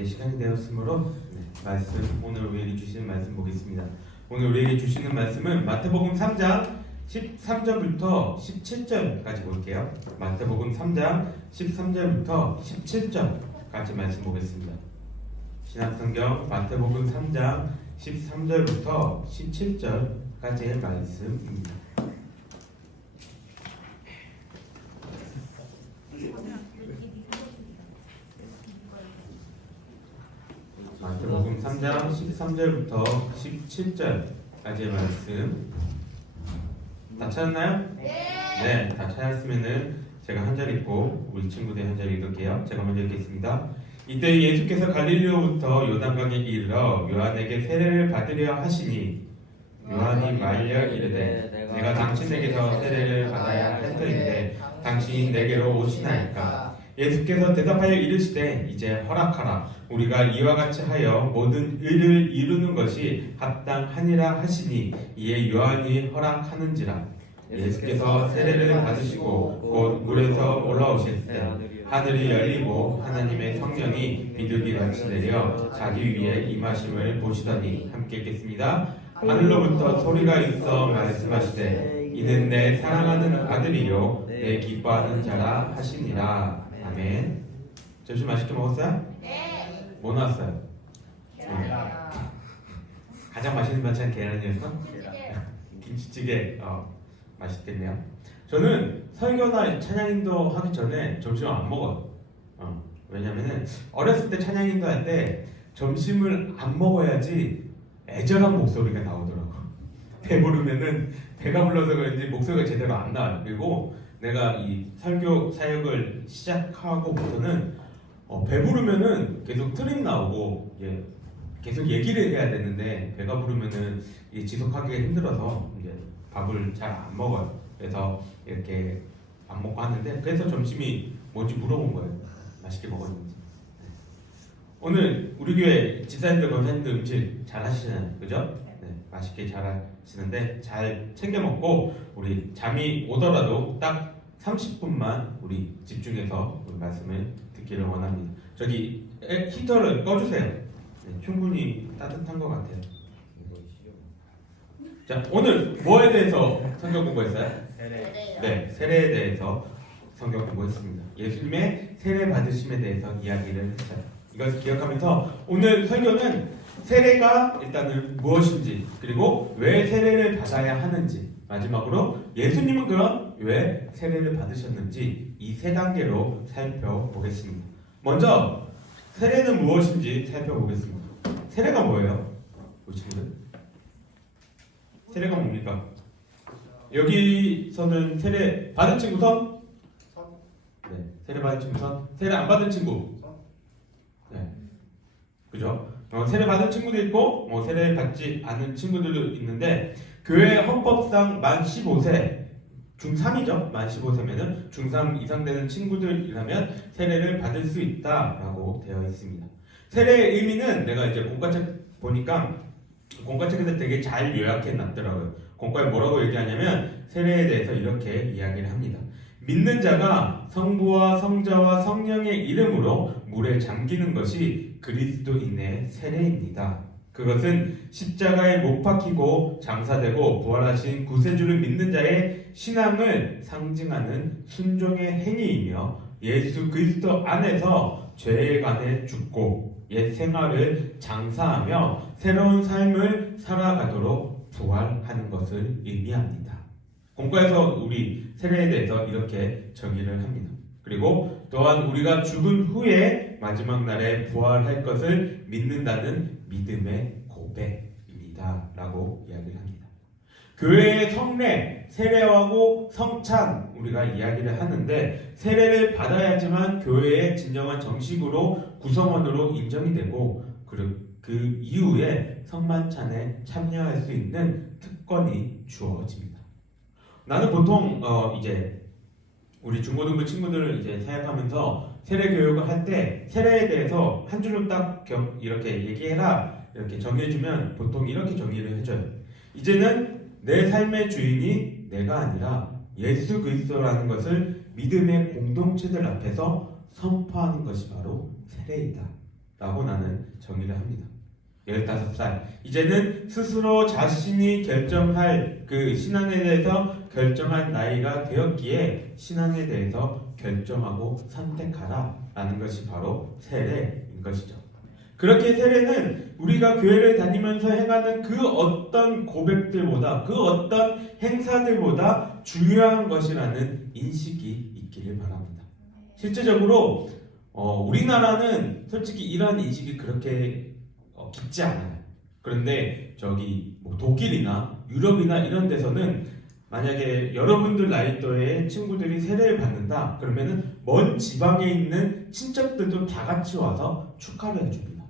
이제 시간이 되었으므로 말씀, 오늘 우리에게 주시는 말씀 보겠습니다. 오늘 우리에게 주시는 말씀은 마태복음 3장 13절부터 17절까지 볼게요. 마태복음 3장 13절부터 17절까지 말씀 보겠습니다. 신약성경 마태복음 3장 13절부터 17절까지의 말씀입니다. 마태복음 3장 13절부터 17절까지의 말씀 다 찾았나요? 네, 다 찾았으면은 제가 한 절 읽고 우리 친구들 한 절 읽을게요. 제가 먼저 읽겠습니다. 이때 예수께서 갈릴리로부터 요단강에 이르러 요한에게 세례를 받으려 하시니 요한이 말려 이르되 내가 당신에게서 세례를 받아야 할 터인데 당신이 내게로 오시나이까. 예수께서 대답하여 이르시되 이제 허락하라. 우리가 이와 같이 하여 모든 의를 이루는 것이 합당하니라 하시니 이에 요한이 허락하는지라. 예수께서 세례를 받으시고 곧 물에서 올라오실 때 하늘이 열리고 하나님의 성령이 비둘기같이 내려 자기 위에 임하심을 보시더니 함께 읽겠습니다. 하늘로부터 소리가 있어 말씀하시되 이는 내 사랑하는 아들이요 내 기뻐하는 자라 하시니라. 아멘. 점심 맛있게 먹었어요? 네. 뭐 나왔어요? 계란이요. 가장 맛있는 반찬 계란이었어? 김치찌개. 김치찌개. 맛있겠네요. 저는 설교나 찬양인도 하기 전에 점심을 안 먹어요. 왜냐면은 어렸을 때 찬양인도 할 때 점심을 안 먹어야지 애절한 목소리가 나오더라고. 배부르면은 배가 불러서 그런지 목소리가 제대로 안 나와요. 그리고 내가 이 설교 사역을 시작하고부터는 배부르면은 계속 트림 나오고 계속 얘기를 해야 되는데 배가 부르면은 이게 지속하기가 힘들어서 이제 밥을 잘 안 먹어요. 그래서 이렇게 안 먹고 하는데 그래서 점심이 뭔지 물어본 거예요. 맛있게 먹었는지. 오늘 우리 교회 집사님들 권사님들 음식 잘 하시잖아요. 그죠? 네, 맛있게 잘 하시는데 잘 챙겨 먹고 우리 잠이 오더라도 딱 30분만 우리 집중해서 우리 말씀을 듣기를 원합니다. 저기 히터를 꺼주세요. 네, 충분히 따뜻한 것 같아요. 자, 오늘 뭐에 대해서 성경 공부했어요? 세례요. 네, 세례에 대해서 성경 공부했습니다. 예수님의 세례 받으심에 대해서 이야기를 했어요. 이것을 기억하면서 오늘 설교는 세례가 일단은 무엇인지 그리고 왜 세례를 받아야 하는지 마지막으로 예수님은 그럼 왜 세례를 받으셨는지 이 세 단계로 살펴보겠습니다. 먼저 세례는 무엇인지 살펴보겠습니다. 세례가 뭐예요? 우리 친구들? 세례가 뭡니까? 여기서는 세례 받은 친구 손? 네, 세례 받은 친구 손? 세례 안 받은 친구? 네, 그죠? 세례 받은 친구도 있고 세례 받지 않은 친구들도 있는데 교회 헌법상 만 15세 중3이죠. 만 15세면은 중3 이상 되는 친구들이라면 세례를 받을 수 있다라고 되어 있습니다. 세례의 의미는 내가 이제 공과책 보니까 공과책에서 되게 잘 요약해 놨더라고요. 공과에 뭐라고 얘기하냐면 세례에 대해서 이렇게 이야기를 합니다. 믿는 자가 성부와 성자와 성령의 이름으로 물에 잠기는 것이 그리스도인의 세례입니다. 그것은 십자가에 못 박히고 장사되고 부활하신 구세주를 믿는 자의 신앙을 상징하는 순종의 행위이며 예수 그리스도 안에서 죄에 관해 죽고 옛 생활을 장사하며 새로운 삶을 살아가도록 부활하는 것을 의미합니다. 공과에서 우리 세례에 대해서 이렇게 정의를 합니다. 그리고 또한 우리가 죽은 후에 마지막 날에 부활할 것을 믿는다는 믿음의 고백입니다. 라고 이야기를 합니다. 교회의 성례, 세례하고 성찬 우리가 이야기를 하는데 세례를 받아야지만 교회의 진정한 정식으로 구성원으로 인정이 되고 그 이후에 성만찬에 참여할 수 있는 특권이 주어집니다. 나는 보통 이제 우리 중고등부 친구들을 이제 사역하면서 세례 교육을 할 때 세례에 대해서 한 줄로 딱 이렇게 얘기해라 이렇게 정해주면 보통 이렇게 정의를 해줘요. 이제는 내 삶의 주인이 내가 아니라 예수 그리스도라는 것을 믿음의 공동체들 앞에서 선포하는 것이 바로 세례이다. 라고 나는 정의를 합니다. 15살. 이제는 스스로 자신이 결정할 그 신앙에 대해서 결정할 나이가 되었기에 신앙에 대해서 결정하고 선택하라 라는 것이 바로 세례인 것이죠. 그렇게 세례는 우리가 교회를 다니면서 행하는 그 어떤 고백들보다 그 어떤 행사들보다 중요한 것이라는 인식이 있기를 바랍니다. 실제적으로 우리나라는 솔직히 이런 인식이 그렇게 깊지 않아요. 그런데 저기 뭐 독일이나 유럽이나 이런 데서는 만약에 여러분들 나이 또래의 친구들이 세례를 받는다 그러면은 먼 지방에 있는 친척들도 다 같이 와서 축하를 해줍니다.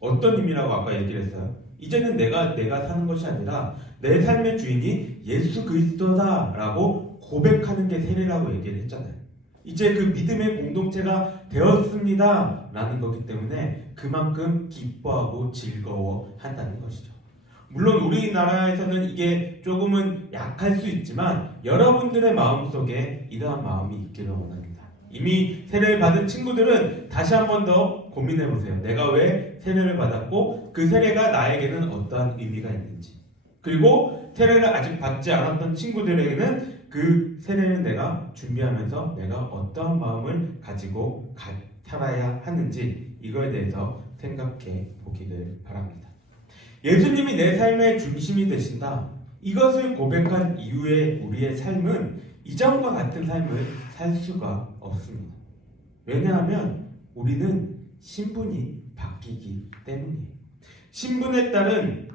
어떤 의미라고 아까 얘기를 했어요? 이제는 내가 사는 것이 아니라 내 삶의 주인이 예수 그리스도다라고 고백하는 게 세례라고 얘기를 했잖아요. 이제 그 믿음의 공동체가 되었습니다 라는 거기 때문에 그만큼 기뻐하고 즐거워한다는 것이죠. 물론 우리나라에서는 이게 조금은 약할 수 있지만 여러분들의 마음속에 이러한 마음이 있기를 원합니다. 이미 세례를 받은 친구들은 다시 한 번 더 고민해 보세요. 내가 왜 세례를 받았고 그 세례가 나에게는 어떠한 의미가 있는지, 그리고 세례를 아직 받지 않았던 친구들에게는 그 세례는 내가 준비하면서 내가 어떠한 마음을 가지고 살아야 하는지 이거에 대해서 생각해 보기를 바랍니다. 예수님이 내 삶의 중심이 되신다. 이것을 고백한 이후에 우리의 삶은 이전과 같은 삶을 살 수가 없습니다. 왜냐하면 우리는 신분이 바뀌기 때문이에요. 신분에 따른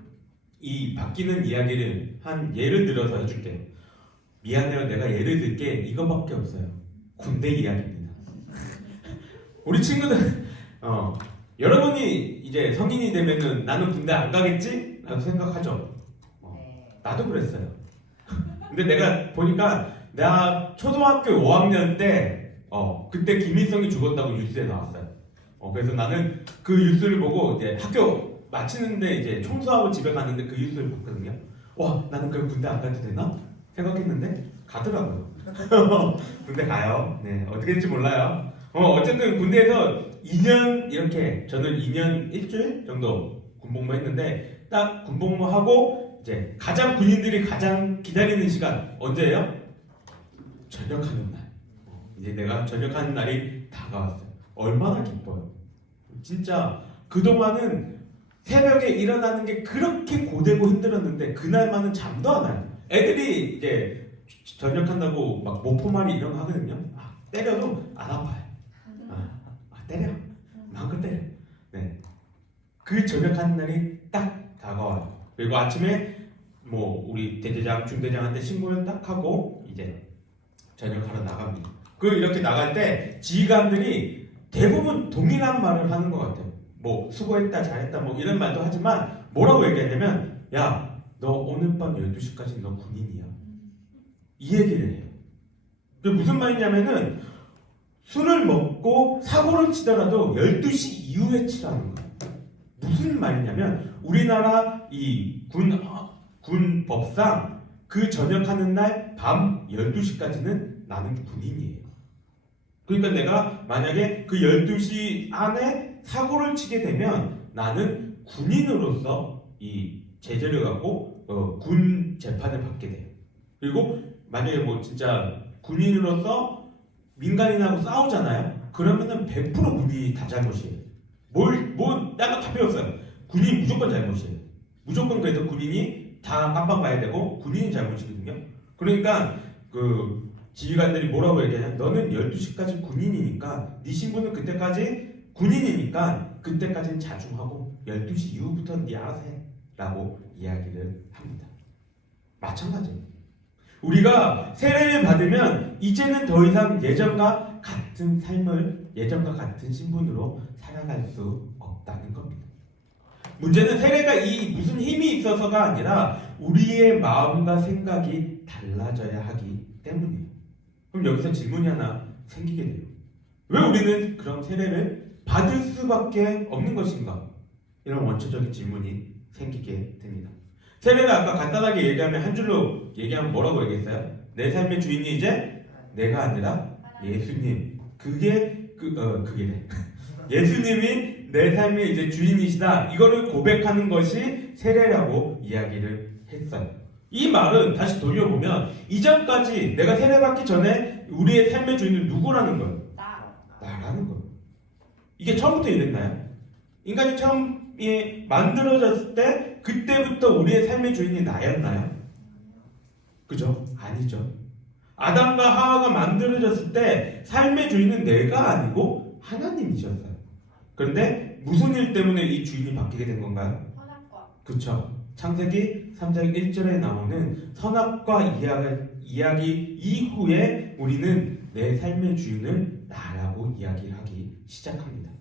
이 바뀌는 이야기를 한 예를 들어서 해줄게요. 미안해요. 내가 예를 들게 이거밖에 없어요. 군대 이야기입니다. 우리 친구들 여러분이 이제 성인이 되면은 나는 군대 안 가겠지? 라고 생각하죠. 나도 그랬어요. 근데 내가 보니까 나 초등학교 5학년 때 그때 김일성이 죽었다고 뉴스에 나왔어요. 그래서 나는 그 뉴스를 보고 이제 학교 마치는데 이제 청소하고 집에 갔는데 그 뉴스를 봤거든요. 와, 나는 그럼 군대 안 가도 되나? 생각했는데 가더라고요. 군대 가요. 네, 어떻게 될지 몰라요. 어쨌든 군대에서 2년 이렇게 저는 2년 일주일 정도 군복무 했는데 딱 군복무 하고 이제 가장 군인들이 가장 기다리는 시간 언제예요? 전역하는 날. 이제 내가 전역하는 날이 다가왔어요. 얼마나 기뻐요. 진짜 그동안은 새벽에 일어나는 게 그렇게 고되고 힘들었는데 그날만은 잠도 안 와요. 애들이 이제 전역한다고 막 모포말이 이런 거 하거든요. 때려도 안 아파요. 때려. 마음껏 때려. 네. 그 전역하는 날이 딱 다가와요. 그리고 아침에 뭐 우리 대대장, 중대장한테 신고를 딱 하고 이제 전역하러 나갑니다. 이렇게 나갈 때 지휘관들이 대부분 동일한 말을 하는 것 같아요. 뭐 수고했다, 잘했다, 뭐 이런 말도 하지만 뭐라고 얘기하냐면 야, 너 오늘 밤 12시까지 너 군인이야. 이 얘기를 해요. 그게 무슨 말이냐면은 술을 먹고 사고를 치더라도 12시 이후에 치라는 거예요. 무슨 말이냐면 우리나라 이 군 법상 그 전역하는 날 밤 12시까지는 나는 군인이에요. 그러니까 내가 만약에 그 12시 안에 사고를 치게 되면 나는 군인으로서 이 제재를 갖고 군 재판을 받게 돼요. 그리고 만약에 뭐 진짜 군인으로서 민간인하고 싸우잖아요. 그러면은 100% 군인이 다 잘못이에요. 내가 다 배웠어요. 군인이 무조건 잘못이에요. 무조건 그래도 군인이 다 깜빡 봐야 되고 군인이 잘못이거든요. 그러니까 그 지휘관들이 뭐라고 얘기하냐면 너는 12시까지 군인이니까 네 신분은 그때까지 군인이니까 그때까지는 자중하고 12시 이후부터는 네 알아서 해 라고 이야기를 합니다. 마찬가지예요. 우리가 세례를 받으면 이제는 더 이상 예전과 같은 삶을 예전과 같은 신분으로 살아갈 수 없다는 겁니다. 문제는 세례가 무슨 힘이 있어서가 아니라 우리의 마음과 생각이 달라져야 하기 때문이에요. 그럼 여기서 질문이 하나 생기게 돼요. 왜 우리는 그럼 세례를 받을 수밖에 없는 것인가? 이런 원초적인 질문이 생기게 됩니다. 세례를 아까 간단하게 얘기하면 한 줄로 얘기하면 뭐라고 얘기했어요? 내 삶의 주인이 이제 내가 아니라 예수님. 그게 예수님이 내 삶의 이제 주인이시다. 이거를 고백하는 것이 세례라고 이야기를 했어요. 이 말은 다시 돌려보면 이전까지 내가 세례받기 전에 우리의 삶의 주인은 누구라는 거예요? 나라는 거예요. 이게 처음부터 이랬나요? 인간이 처음에 만들어졌을 때 그때부터 우리의 삶의 주인이 나였나요? 그죠? 아니죠. 아담과 하와가 만들어졌을 때 삶의 주인은 내가 아니고 하나님이셨어요. 그런데 무슨 일 때문에 이 주인이 바뀌게 된 건가요? 선악과. 그쵸. 창세기 3장 1절에 나오는 선악과 이야기 이후에 우리는 내 삶의 주인을 나라고 이야기를 하기 시작합니다.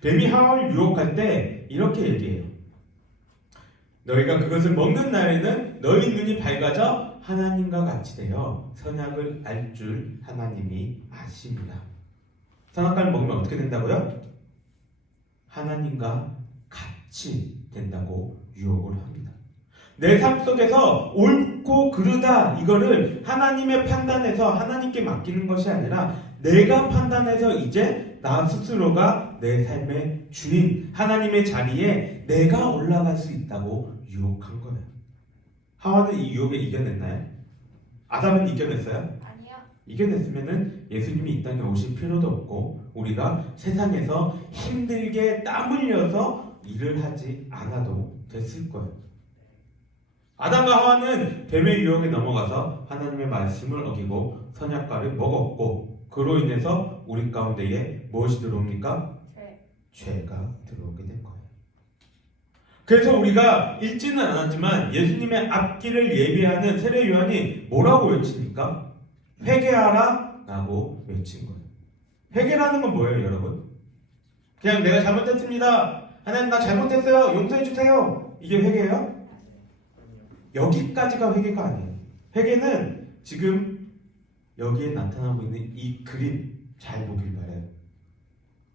뱀이 하와를 유혹할 때 이렇게 얘기해요. 너희가 그것을 먹는 날에는 너희 눈이 밝아져 하나님과 같이 되어 선악을 알 줄 하나님이 아십니다. 선악과를 먹으면 어떻게 된다고요? 하나님과 같이 된다고 유혹을 합니다. 내 삶 속에서 옳고 그르다 이거를 하나님의 판단에서 하나님께 맡기는 것이 아니라 내가 판단해서 이제 나 스스로가 내 삶의 주인 하나님의 자리에 내가 올라갈 수 있다고 유혹한 거예요. 하와는 이 유혹에 이겨냈나요? 아담은 이겨냈어요? 아니요. 이겨냈으면은 예수님이 이 땅에 오실 필요도 없고 우리가 세상에서 힘들게 땀 흘려서 일을 하지 않아도 됐을 거예요. 아담과 하와는 뱀의 유혹에 넘어가서 하나님의 말씀을 어기고 선악과를 먹었고 그로 인해서 우리 가운데에 무엇이 들어옵니까? 죄가 들어오게 된 거예요. 그래서 우리가 읽지는 않았지만 예수님의 앞길을 예비하는 세례 요한이 뭐라고 외칩니까? 회개하라 라고 외친 거예요. 회개라는 건 뭐예요, 여러분? 그냥 내가 잘못했습니다. 하나님 나 잘못했어요. 용서해 주세요. 이게 회개예요? 여기까지가 회개가 아니에요. 회개는 지금 여기에 나타나고 있는 이 그림 잘 보길 바라요.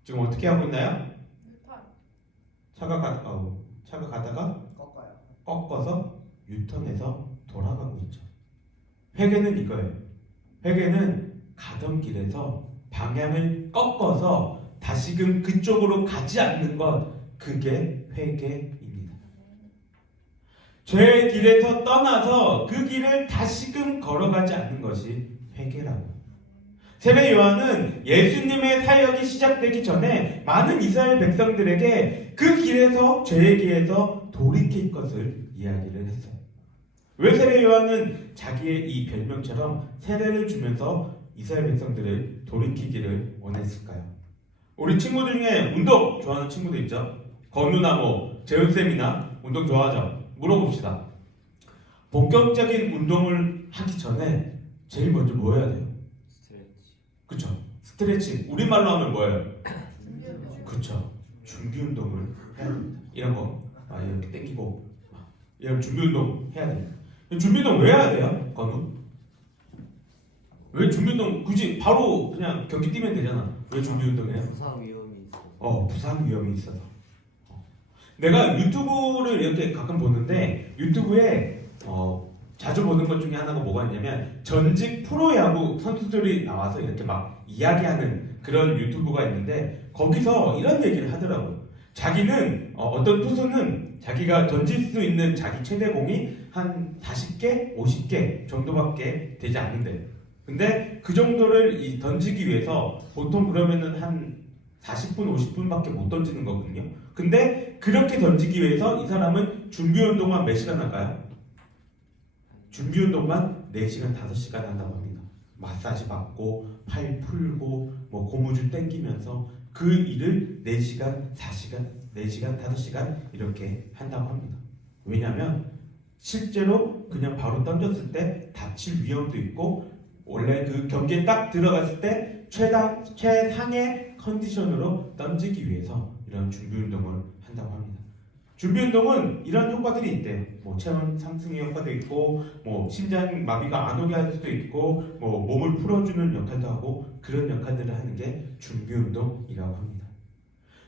지금 어떻게 하고 있나요? 차가 가다가 꺾어서 유턴해서 돌아가고 있죠. 회개는 이거예요. 회개는 가던 길에서 방향을 꺾어서 다시금 그쪽으로 가지 않는 것, 그게 회개입니다. 죄의 길에서 떠나서 그 길을 다시금 걸어가지 않는 것이 회개라고. 세례 요한은 예수님의 사역이 시작되기 전에 많은 이스라엘 백성들에게 그 길에서 죄의 길에서 돌이킬 것을 이야기를 했어요. 왜 세례 요한은 자기의 이 별명처럼 세례를 주면서 이스라엘 백성들을 돌이키기를 원했을까요? 우리 친구들 중에 운동 좋아하는 친구들 있죠? 건우나 재훈쌤이나 운동 좋아하죠? 물어봅시다. 본격적인 운동을 하기 전에 제일 먼저 뭐 해야 돼요? 그쵸? 스트레칭. 우리말로 하면 뭐예요? 그쵸? 준비 운동을 해야 됩니다. 이런 거. 이렇게 땡기고. 이런 준비 운동 해야 됩니다. 준비 운동 왜 해야 돼요? 건우? 왜 준비 운동 굳이 바로 그냥 경기 뛰면 되잖아. 왜 준비 운동 해요? 부상 위험이 있어. 부상 위험이 있어서. 내가 유튜브를 이렇게 가끔 보는데 유튜브에 자주 보는 것 중에 하나가 뭐가 있냐면 전직 프로야구 선수들이 나와서 이렇게 막 이야기하는 그런 유튜브가 있는데 거기서 이런 얘기를 하더라고요. 자기는 어떤 투수는 자기가 던질 수 있는 자기 최대 공이 한 40개, 50개 정도밖에 되지 않는데 근데 그 정도를 던지기 위해서 보통 그러면은 한 40분, 50분밖에 못 던지는 거거든요. 근데 그렇게 던지기 위해서 이 사람은 준비 운동만 몇 시간 할까요? 준비 운동만 4시간, 5시간 한다고 합니다. 마사지 받고, 팔 풀고, 고무줄 당기면서 그 일을 4시간, 4시간, 4시간, 5시간 이렇게 한다고 합니다. 왜냐하면 실제로 그냥 바로 던졌을 때 다칠 위험도 있고 원래 그 경기에 딱 들어갔을 때 최상의 컨디션으로 던지기 위해서 이런 준비 운동을 한다고 합니다. 준비 운동은 이런 효과들이 있대요. 체온 상승의 효과도 있고, 심장 마비가 안 오게 할 수도 있고, 몸을 풀어주는 역할도 하고 그런 역할들을 하는 게 준비 운동이라고 합니다.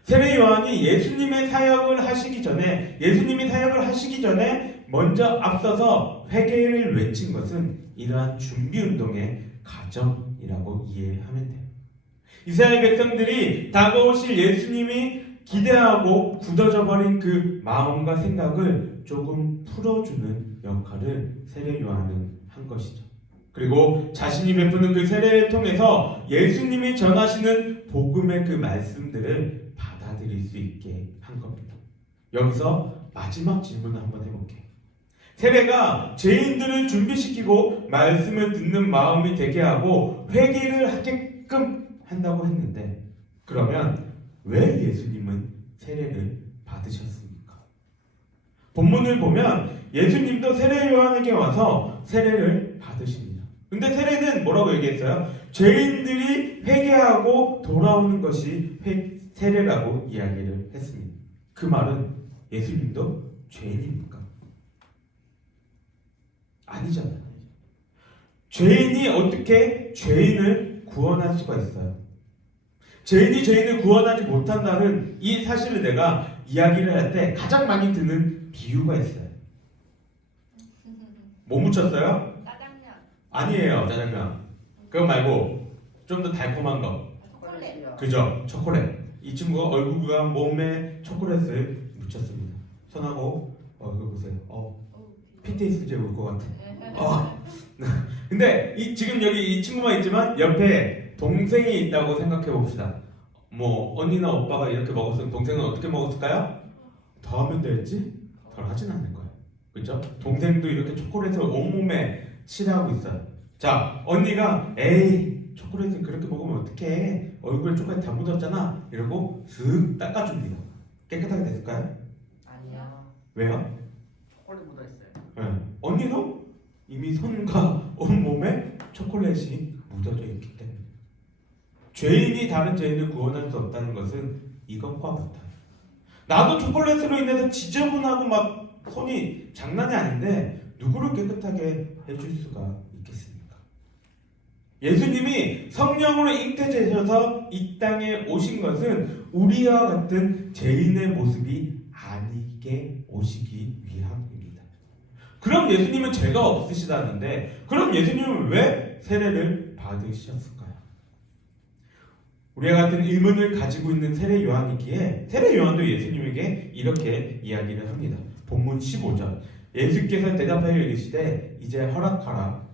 세례 요한이 예수님이 사역을 하시기 전에 먼저 앞서서 회개를 외친 것은 이러한 준비 운동의 과정이라고 이해하면 돼요. 이스라엘 백성들이 다가오실 예수님이 기대하고 굳어져 버린 그 마음과 생각을 조금 풀어주는 역할을 세례 요한은 한 것이죠. 그리고 자신이 베푸는 그 세례를 통해서 예수님이 전하시는 복음의 그 말씀들을 받아들일 수 있게 한 겁니다. 여기서 마지막 질문을 한번 해볼게요. 세례가 죄인들을 준비시키고 말씀을 듣는 마음이 되게 하고 회개를 하게끔 한다고 했는데, 그러면 왜 예수님은 세례를 받으셨습니까? 본문을 보면 예수님도 세례 요한에게 와서 세례를 받으십니다. 근데 세례는 뭐라고 얘기했어요? 죄인들이 회개하고 돌아오는 것이 세례라고 이야기를 했습니다. 그 말은 예수님도 죄인입니까? 아니잖아요. 죄인이 어떻게 죄인을 구원할 수가 있어요? 죄인이 죄인을 구원하지 못한다는 이 사실을 내가 이야기를 할 때 가장 많이 드는 비유가 있어요. 뭐 묻혔어요? 짜장면. 아니에요, 짜장면. 그거 말고 좀 더 달콤한 거. 초콜릿. 그죠? 초콜릿. 이 친구가 얼굴과 몸에 초콜릿을 묻혔습니다. 손하고 얼굴 보세요. PTSD 올 것 같아. 근데 지금 여기 이 친구만 있지만 옆에 동생이 있다고 생각해 봅시다. 뭐 언니나 오빠가 이렇게 먹었으면 동생은 어떻게 먹었을까요? 더 하면 되겠지? 덜 하진 않을 거예요. 그렇죠? 동생도 이렇게 초콜릿을 온몸에 칠하고 있어요. 자, 언니가 에이 초콜릿을 그렇게 먹으면 어떡해? 얼굴에 초콜릿 다 묻었잖아. 이러고 슥 닦아줍니다. 깨끗하게 됐을까요? 아니요. 왜요? 초콜릿 묻어 있어요. 네. 언니도 이미 손과 온몸에 초콜릿이 묻어져 있기 때문에 죄인이 다른 죄인을 구원할 수 없다는 것은 이것과 같아요. 나도 초콜릿으로 인해서 지저분하고 막 손이 장난이 아닌데 누구를 깨끗하게 해줄 수가 있겠습니까? 예수님이 성령으로 잉태되셔서 이 땅에 오신 것은 우리와 같은 죄인의 모습이 아니게 오시기 위함입니다. 그럼 예수님은 죄가 없으시다는데 그럼 예수님은 왜 세례를 받으셨을까요? 우리와 같은 의문을 가지고 있는 세례 요한이기에 세례 요한도 예수님에게 이렇게 이야기를 합니다. 본문 15절 예수께서 대답하여 이르시되 이제 허락하라.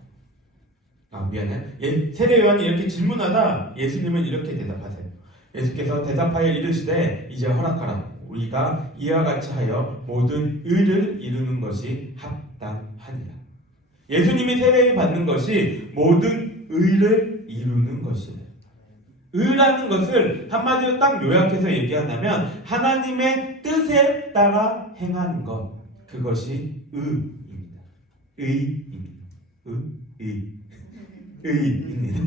세례 요한이 이렇게 질문하다 예수님은 이렇게 대답하세요. 예수께서 대답하여 이르시되 이제 허락하라. 우리가 이와 같이 하여 모든 의를 이루는 것이 합당하니라. 예수님이 세례를 받는 것이 모든 의를 이루는 것이에요. 의라는 것을 한마디로 딱 요약해서 얘기한다면 하나님의 뜻에 따라 행하는 것, 그것이 의입니다. 의입니다. 의입니다.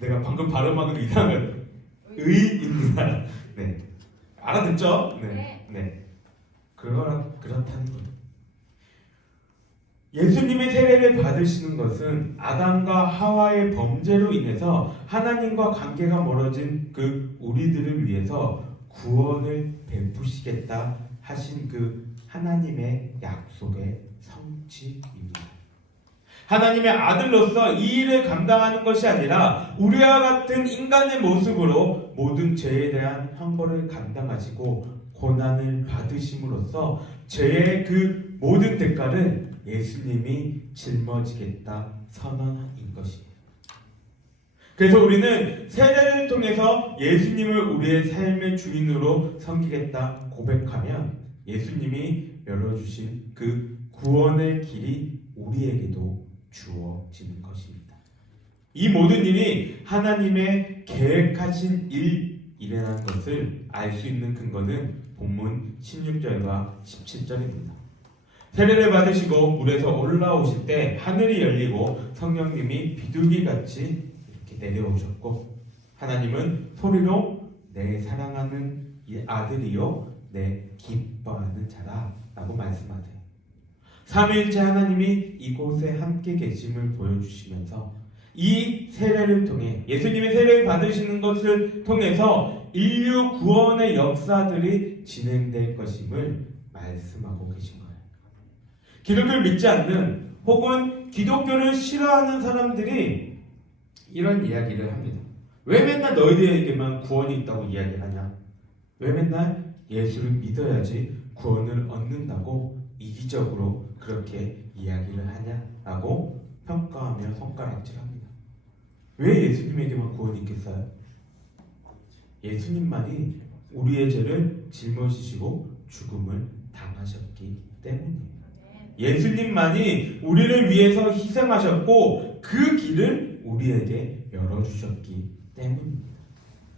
내가 방금 발음하기도 이상한 의입니다. 네, 알아듣죠? 네. 그렇다는 거예요. 예수님의 세례를 받으시는 것은 아담과 하와의 범죄로 인해서 하나님과 관계가 멀어진 그 우리들을 위해서 구원을 베푸시겠다 하신 그 하나님의 약속의 성취입니다. 하나님의 아들로서 이 일을 감당하는 것이 아니라 우리와 같은 인간의 모습으로 모든 죄에 대한 형벌을 감당하시고 고난을 받으심으로써 죄의 그 모든 대가를 예수님이 짊어지겠다 선언인 것이에요. 그래서 우리는 세례를 통해서 예수님을 우리의 삶의 주인으로 섬기겠다 고백하면 예수님이 열어주신 그 구원의 길이 우리에게도 주어지는 것입니다. 이 모든 일이 하나님의 계획하신 일이라는 것을 알 수 있는 근거는 본문 16절과 17절입니다. 세례를 받으시고 물에서 올라오실 때 하늘이 열리고 성령님이 비둘기같이 이렇게 내려오셨고 하나님은 소리로 내 사랑하는 아들이요 내 기뻐하는 자라 라고 말씀하세요. 삼위일체 하나님이 이곳에 함께 계심을 보여주시면서 이 세례를 통해 예수님의 세례를 받으시는 것을 통해서 인류 구원의 역사들이 진행될 것임을 말씀하고 계신 거예요. 기독교를 믿지 않는 혹은 기독교를 싫어하는 사람들이 이런 이야기를 합니다. 왜 맨날 너희들에게만 구원이 있다고 이야기를 하냐? 왜 맨날 예수를 믿어야지 구원을 얻는다고 이기적으로 그렇게 이야기를 하냐라고 평가하며 손가락질합니다. 왜 예수님에게만 구원이 있겠어요? 예수님만이 우리의 죄를 짊어지시고 죽음을 당하셨기 때문이에요. 예수님만이 우리를 위해서 희생하셨고 그 길을 우리에게 열어주셨기 때문입니다.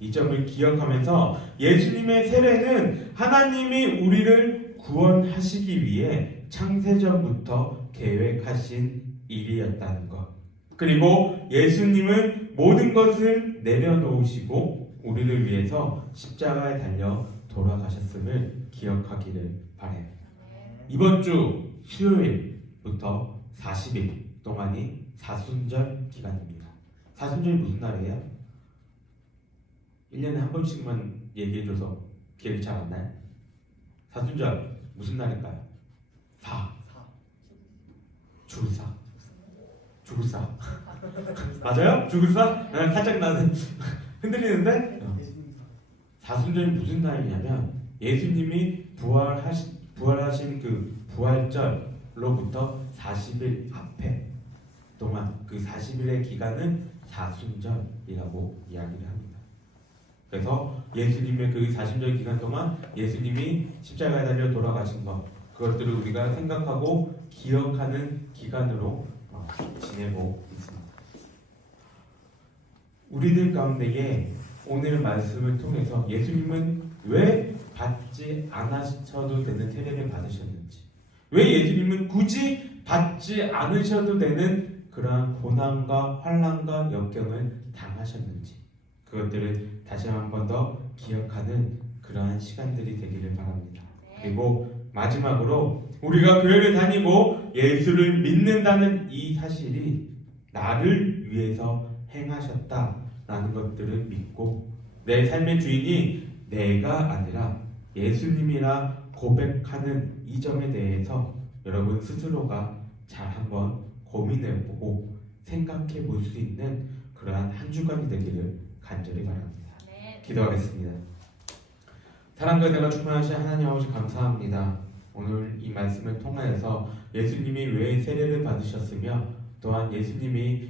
이 점을 기억하면서 예수님의 세례는 하나님이 우리를 구원하시기 위해 창세전부터 계획하신 일이었다는 것. 그리고 예수님은 모든 것을 내려놓으시고 우리를 위해서 십자가에 달려 돌아가셨음을 기억하기를 바래요. 이번 주 수요일부터 40일 동안이 사순절 기간입니다. 사순절이 무슨 날이에요? 1년에 한 번씩만 얘기해줘서 기억이 잘 안 나요? 사순절 무슨 날일까요? 주글사 맞아요? 주글사? 살짝 나는 흔들리는데? 사순절이 무슨 날이냐면 예수님이 부활하신 그 부활절로부터 40일 앞에 동안 그 40일의 기간은 사순절이라고 이야기를 합니다. 그래서 예수님의 그 40절 기간 동안 예수님이 십자가에 달려 돌아가신 것, 그것들을 우리가 생각하고 기억하는 기간으로 지내고 있습니다. 우리들 가운데에 오늘 말씀을 통해서 예수님은 왜 받지 않으셔도 되는 세례를 받으셨는지, 왜 예수님은 굳이 받지 않으셔도 되는 그러한 고난과 환난과 역경을 당하셨는지, 그것들을 다시 한 번 더 기억하는 그러한 시간들이 되기를 바랍니다. 그리고 마지막으로 우리가 교회를 다니고 예수를 믿는다는 이 사실이 나를 위해서 행하셨다라는 것들을 믿고 내 삶의 주인이 내가 아니라 예수님이라 고백하는 이 점에 대해서 여러분 스스로가 잘 한번 고민해보고 생각해 볼 수 있는 그러한 한 주간이 되기를 간절히 바랍니다. 기도하겠습니다. 사랑과 은혜가 충만하신 하나님 아버지 감사합니다. 오늘 이 말씀을 통하여서 예수님이 왜 세례를 받으셨으며 또한 예수님이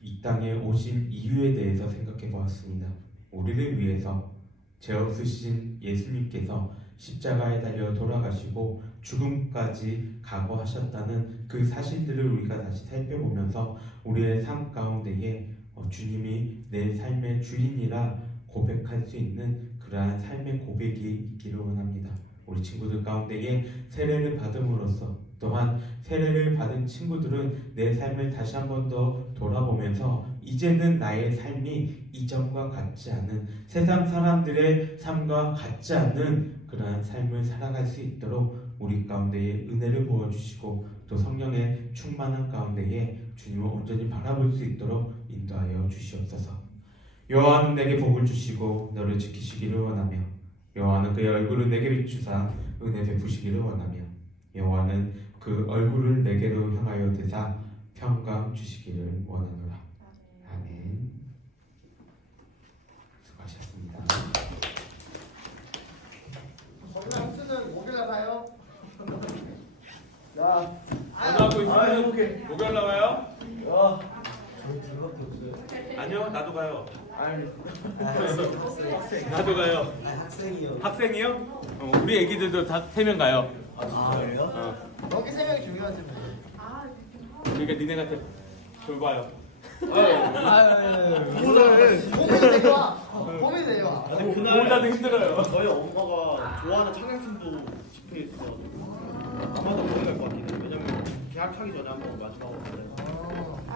이 땅에 오신 이유에 대해서 생각해 보았습니다. 우리를 위해서 죄 없으신 예수님께서 십자가에 달려 돌아가시고 죽음까지 각오하셨다는 그 사실들을 우리가 다시 살펴보면서 우리의 삶 가운데에 주님이 내 삶의 주인이라 고백할 수 있는 그러한 삶의 고백이 있기를 원합니다. 우리 친구들 가운데에 세례를 받음으로써 또한 세례를 받은 친구들은 내 삶을 다시 한 번 더 돌아보면서 이제는 나의 삶이 이전과 같지 않은 세상 사람들의 삶과 같지 않은 그러한 삶을 살아갈 수 있도록 우리 가운데에 은혜를 부어주시고 또 성령의 충만한 가운데에 주님을 온전히 바라볼 수 있도록 인도하여 주시옵소서. 여호와는 내게 복을 주시고 너를 지키시기를 원하며 여호와는 그의 얼굴을 내게 비추사 은혜 베푸시기를 원하며 여호와는 그 얼굴을 내게로 향하여 드사 평강 주시기를 원하노라. 아멘. 수고하셨습니다. 오늘 학수는 목요일 나가요? 야, 하고 있으면 목요일 나와요? 야, 저 들어밖에 없어요. 아니요, 나도 가요. 아니, 학생. 나도 가요. 학생이요. 학생이요? 우리 애기들도 다 3명 가요. 아, 그래요? 여기 3명이 중요하지 뭐. 그러니까 니네한테 돌봐요. 고민 내려와. 고민 내려와. 혼자도 힘들어요. 저희 엄마가 좋아하는 창양팀도 집회에 있어서 아마도 거기 갈 것 같긴 해요. 왜냐면 계약 하기 전에 한번